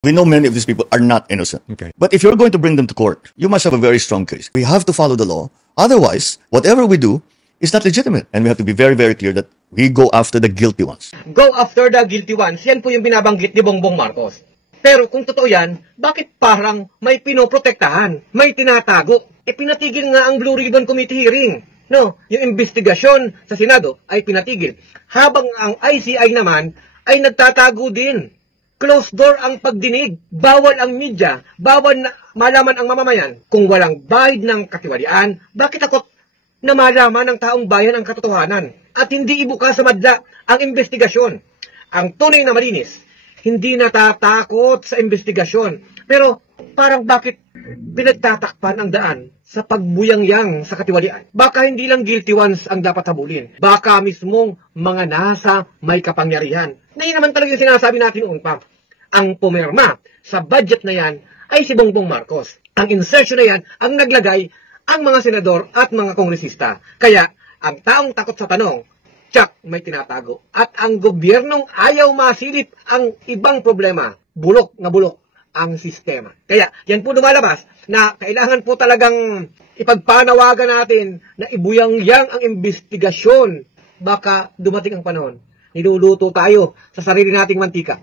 We know many of these people are not innocent. Okay. But if you're going to bring them to court, you must have a very strong case. We have to follow the law. Otherwise, whatever we do is not legitimate. And we have to be very, very clear that we go after the guilty ones. Go after the guilty ones. Yan po yung binabanggit ni Bongbong Marcos. Pero kung totoo yan, bakit parang may pinoprotektahan, may tinatago? Pinatigil nga ang Blue Ribbon Committee hearing. No, yung investigasyon sa Senado ay pinatigil. Habang ang ICI naman ay nagtatago din. Closed door ang pagdinig. Bawal ang media. Bawal na malaman ang mamamayan. Kung walang bahid ng katiwalian, bakit takot na malaman ng taong bayan ang katotohanan? At hindi ibuka sa madla ang investigasyon. Ang tunay na malinis, hindi natatakot sa investigasyon. Pero parang bakit pinagtatakpan ang daan sa pagbuyangyang sa katiwalian? Baka hindi lang guilty ones ang dapat habulin. Baka mismong mga nasa may kapangyarihan. Na yun naman talaga yung sinasabi natin noon pa. Ang pumirma sa budget na yan ay si Bongbong Marcos. Ang insertion na yan ang naglagay ang mga senador at mga kongresista. Kaya ang taong takot sa tanong, tsak, may tinatago. At ang gobyernong ayaw masilip ang ibang problema. Bulok na bulok ang sistema. Kaya yan po lumalabas na kailangan po talagang ipagpanawagan natin na ibuyangyang ang investigasyon. Baka dumating ang panahon, niluluto tayo sa sarili nating mantika.